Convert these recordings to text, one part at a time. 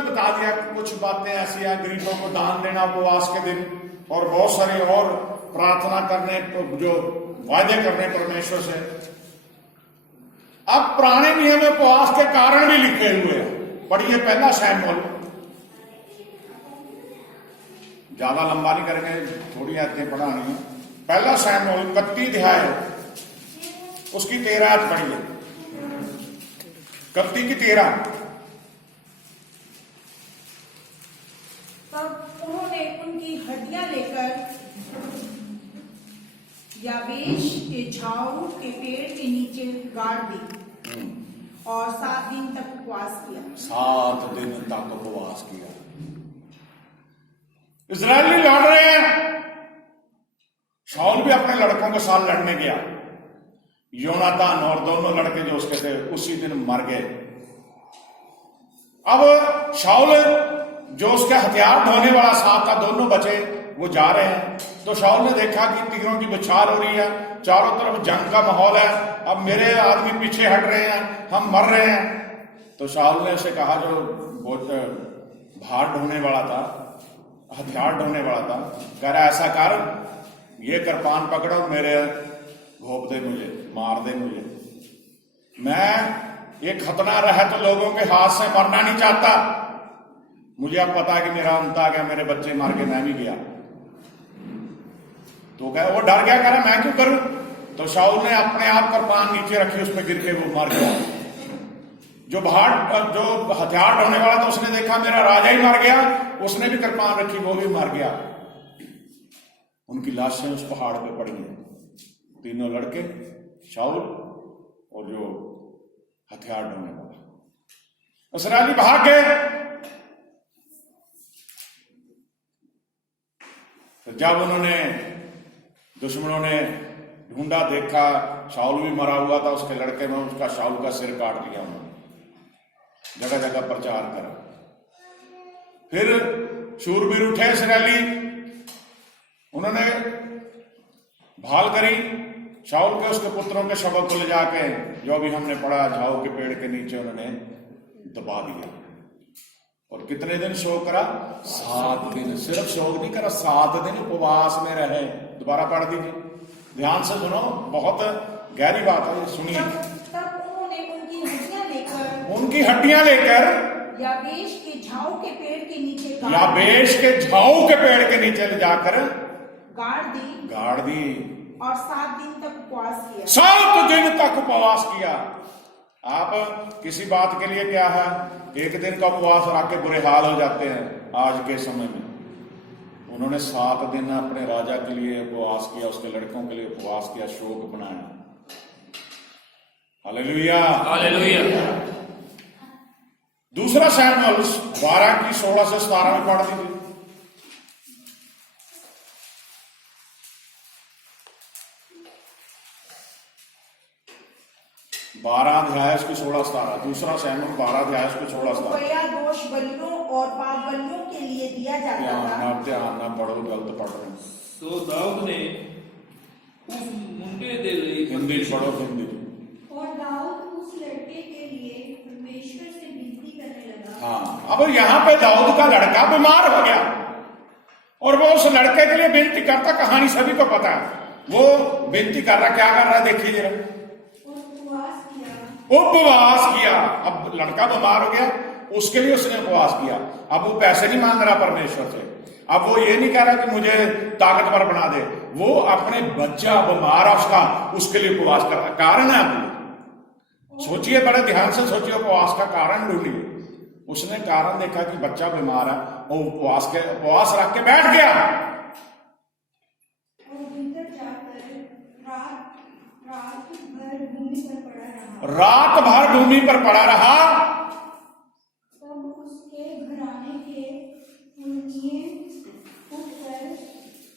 उसमें बता दिया कि कुछ बातें ऐसी हैं, गरीबों को दान देना उपवास के दिन, और बहुत सारे और प्रार्थना करने, जो वायदे करने परमेश्वर से। अब पुराने नियम में उपवास के कारण भी लिखे हुए हैं। पढ़िए पहला शमूएल, ज्यादा लंबा नहीं करेंगे, थोड़ी आयतें पढ़ानी है। पहला शमूएल 31 अध्याय उसकी 13 आयत पढ़िए, 31 की 13। तब उन्होंने उनकी हड्डियां लेकर याबेश के झाऊ के पेड़ के नीचे गाड़ दी और 7 दिन तक उपवास किया। 7 दिन तक उपवास किया। इजरायली लड़ रहे हैं। शाऊल भी अपने लड़कों के साथ लड़ने गया। योनातान और दोनों लड़के जो उसके थे उसी दिन मर गए। अब शाऊल जो उसके हथियार ढोने वाला साथ था, दोनों बचे, वो जा रहे हैं। तो शाऊल ने देखा कि तीरों की बौछार हो रही है, चारों तरफ जंग का माहौल है, अब मेरे आदमी पीछे हट रहे हैं, हम मर रहे हैं। तो शाऊल ने उसे कहा, जो बहुत भार ढोने वाला था, हथियार ढोने वाला था, कह रहा ऐसा कर, ये कृपान पकड़ो, मेरे घोप दे, मुझे मार दे, मैं ये खतना रहे तो लोगों के हाथ से मरना नहीं चाहता। मुझे अब पता है कि मेरा अंत आ गया, मेरे बच्चे मार के मैं भी गया। तो कह वो डर गया, कह रहा मैं क्यों करूं। तो शाऊल ने अपने आप कृपान नीचे रखी, उस पर गिर के वो मर गया। जो हथियार ढोने वाला था उसने देखा मेरा राजा ही मर गया, उसने भी कृपान रखी, वो भी मर गया। उनकी लाशें उस पहाड़ पे पड़ी हैं, तीनों लड़के, शाऊल और जो हथियार ढोने वाला। इस्राएली भाग गए। तो जब उन्होंने, दुश्मनों ने ढूंढा, देखा शाऊल भी मरा हुआ था, उसके लड़के में उसका, शाऊल का सिर काट लिया उन्होंने, जगह जगह प्रचार करा। फिर शूरवीर उठे इस्राएली, उन्होंने भाल करी, शाऊल के उसके पुत्रों के शवों को ले जाके, जो भी हमने पढ़ा, झाऊ के पेड़ के नीचे उन्होंने दबा दिया। और कितने दिन शोक करा? 7 दिन। सिर्फ शोक नहीं करा, 7 दिन उपवास में रहे। दोबारा पढ़ दीजिए, ध्यान से सुनो, बहुत गहरी बात है, सुनिए। तब उन्होंने उनकी हड्डियां लेकर याबेश के झाऊ के पेड़ के नीचे ले जाकर गाड़ दी और 7 दिन तक उपवास किया। 7 दिन तक उपवास किया। आप किसी बात के लिए क्या है, एक दिन का उपवास रख के बुरे हाल हो जाते हैं आज के समय में। उन्होंने 7 दिन अपने राजा के लिए उपवास किया, उसके लड़कों के लिए उपवास किया, शोक बनाया। Hallelujah, hallelujah. दूसरा शमूएल 12 की 16 से 17 में पढ़ दीजिए। 12 अध्याय उसकी 16-17। दूसरा शमूएल 12 अध्याय उसकी 16-17। दोष बलियों और पाप बलियों के लिए दिया जाता था। ध्यान ना पढ़ो, गलत पढ़ रहे। तो दाऊद ने उस मुंडे दे लिए, हिंदी पढ़ो, हिंदी। और दाऊद उस लड़के के लिए परमेश्वर से विनती करने लगा। हाँ, अब यहाँ पे दाऊद का लड़का बीमार हो गया और वो उस लड़के के लिए विनती करता। कहानी सभी को पता है, वो विनती कर रहा, क्या कर रहा है देखिए जरा। उपवास किया। अब लड़का बीमार हो गया, उसके लिए उसने उपवास किया। अब वो पैसे नहीं मांग रहा परमेश्वर से, अब वो ये नहीं कह रहा कि मुझे ताकतवर बना दे, वो अपने बच्चा बीमार है उसका, उसके लिए उपवास कर रहा। कारण है, अब सोचिए, बड़े ध्यान से सोचिए, उपवास का कारण ढूंढिए। उसने कारण देखा कि बच्चा बीमार है, वो उपवास रख के बैठ गया। रात भर भूमि पर पड़ा रहा। तब उसके घराने के पुरनिये उठकर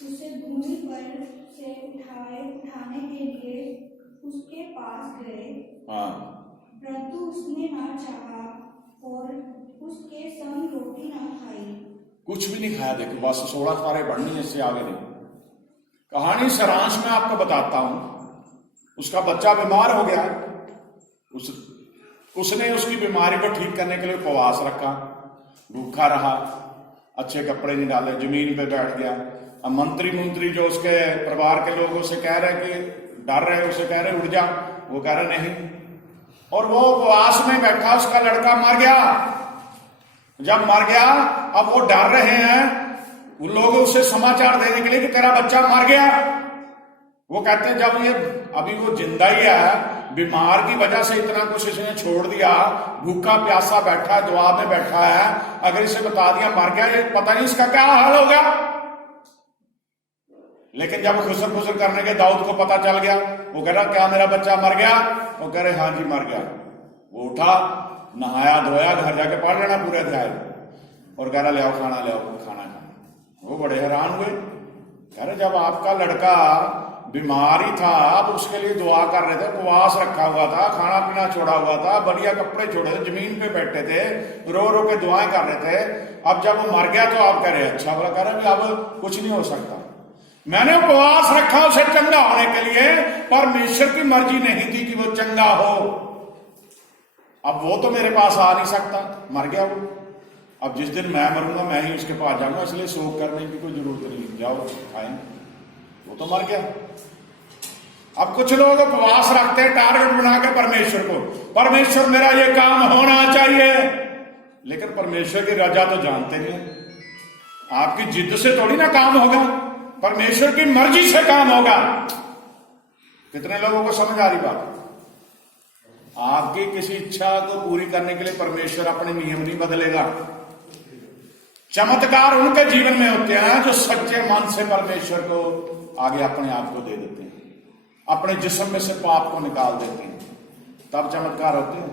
उसे भूमि पर से उठाने के लिए उसके पास गए। परंतु उसने ना चाहा और उसके संग रोटी ना खाई। कुछ भी नहीं खाया। देखो बस 16 पारे पढ़नी है, इससे आगे नहीं। कहानी सारांश में आपको बताता हूं। उसका बच्चा बीमार हो गया, उसने उसकी बीमारी को ठीक करने के लिए उपवास रखा। भूखा रहा, अच्छे कपड़े नहीं डाले, जमीन पे बैठ गया। अब मंत्री जो उसके परिवार के लोग उसे कह रहे कि डर रहे, उसे कह रहे उठ जा, वो कह रहे नहीं, और वो उपवास में बैठा, उसका लड़का मर गया। जब मर गया, अब वो डर रहे हैं उन लोग उसे समाचार देने के लिए कि तेरा बच्चा मर गया। वो कहते हैं जब ये अभी वो जिंदा ही है, बीमार की वजह से इतना कुछ इसने छोड़ दिया, भूखा प्यासा बैठा है, दुआ में बैठा है, अगर इसे बता दिया मर गया, ये पता नहीं इसका क्या हाल होगा। लेकिन जब खुसर खुसर करने के दाऊद को पता चल गया, वो कह रहा क्या मेरा बच्चा मर गया? वो कह रहे हाँ जी मर गया। वो उठा, नहाया धोया, घर जाके पढ़ लेना पूरे अध्याय, और कह रहा ले आओ खाना, ले आओ खाना। वो बड़े हैरान हुए, कह रहे जब आपका लड़का बीमार ही था, आप उसके लिए दुआ कर रहे थे, उपवास रखा हुआ था, खाना पीना छोड़ा हुआ था, बढ़िया कपड़े छोड़े थे, जमीन पे बैठे थे, रो रो के दुआएं कर रहे थे, अब जब वो मर गया तो आप कह रहे अच्छा बोला, कह रहे अब कुछ नहीं हो सकता। मैंने उपवास रखा उसे चंगा होने के लिए, परमेश्वर की मर्जी नहीं थी कि वो चंगा हो। अब वो तो मेरे पास आ नहीं सकता, मर गया वो। अब जिस दिन मैं मरूंगा मैं ही उसके पास जाऊंगा, इसलिए शोक करने की कोई जरूरत नहीं, जाओ खाएं, वो तो मर गया। अब कुछ लोग उपवास रखते हैं टारगेट बना के परमेश्वर को, परमेश्वर मेरा ये काम होना चाहिए, लेकिन परमेश्वर की रजा तो जानते नहीं। आपकी जिद से थोड़ी ना काम होगा, परमेश्वर की मर्जी से काम होगा। कितने लोगों को समझ आ रही बात? आपकी किसी इच्छा को पूरी करने के लिए परमेश्वर अपने नियम नहीं बदलेगा। चमत्कार उनके जीवन में होते हैं जो सच्चे मन से परमेश्वर को आगे अपने आप को दे देते हैं, अपने जिस्म में से पाप को निकाल देते हैं, तब चमत्कार होते हैं।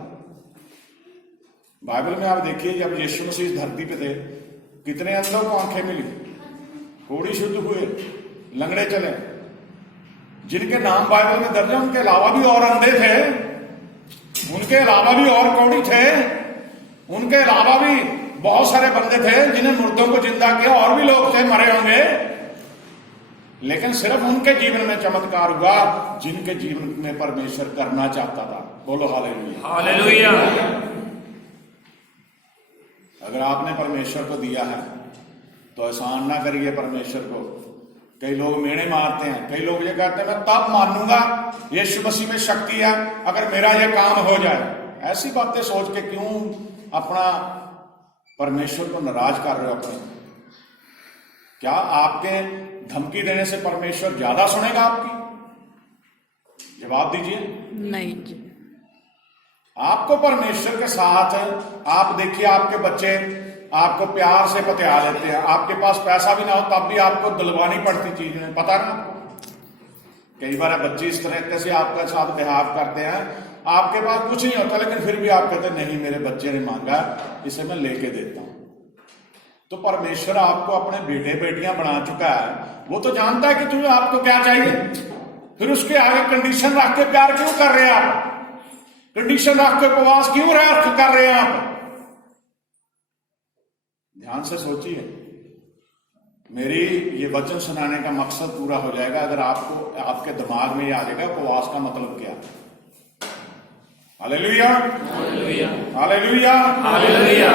बाइबल में आप देखिए, जब यीशु मसीह धरती पे थे, कितने अंधों को आंखें मिली, कोढ़ी शुद्ध हुए, लंगड़े चले, जिनके नाम बाइबल में दर्ज है, उनके अलावा भी और अंधे थे, उनके अलावा भी और कोढ़ी थे, उनके अलावा भी बहुत सारे बंदे थे जिन्हें मुर्दों को जिंदा किया, और भी लोग थे मरे होंगे, लेकिन सिर्फ उनके जीवन में चमत्कार हुआ जिनके जीवन में परमेश्वर करना चाहता था। बोलो हालेलुया, हालेलुया। अगर आपने परमेश्वर को दिया है तो एहसान ना करिए परमेश्वर को। कई लोग मेणे मारते हैं, कई लोग ये कहते हैं मैं तब मानूंगा यीशु मसीह में शक्ति है अगर मेरा ये काम हो जाए। ऐसी बातें सोच के क्यों अपना परमेश्वर को नाराज कर रहे हो अपने? क्या आपके धमकी देने से परमेश्वर ज्यादा सुनेगा आपकी? जवाब दीजिए। नहीं जी। आपको परमेश्वर के साथ, आप देखिए आपके बच्चे आपको प्यार से पतिया लेते हैं, आपके पास पैसा भी ना हो तब भी आपको दिलवानी पड़ती चीजें, पता ना आपको। कई बार बच्चे इस तरह से आपके साथ बिहेव करते हैं, आपके पास कुछ नहीं होता लेकिन फिर भी आप कहते नहीं मेरे बच्चे ने मांगा, इसे मैं लेके देता हूं। तो परमेश्वर आपको अपने बेटे बेटियां बना चुका है, वो तो जानता है कि तुम्हें आपको क्या चाहिए, फिर उसके आगे कंडीशन रख के प्यार क्यों कर रहे हैं आप? कंडीशन रख के उपवास क्यों कर रहे हैं आप? ध्यान से सोचिए। मेरी ये वचन सुनाने का मकसद पूरा हो जाएगा अगर आपको आपके दिमाग में ये आ जाएगा उपवास का मतलब क्या। Hallelujah, hallelujah, hallelujah, hallelujah.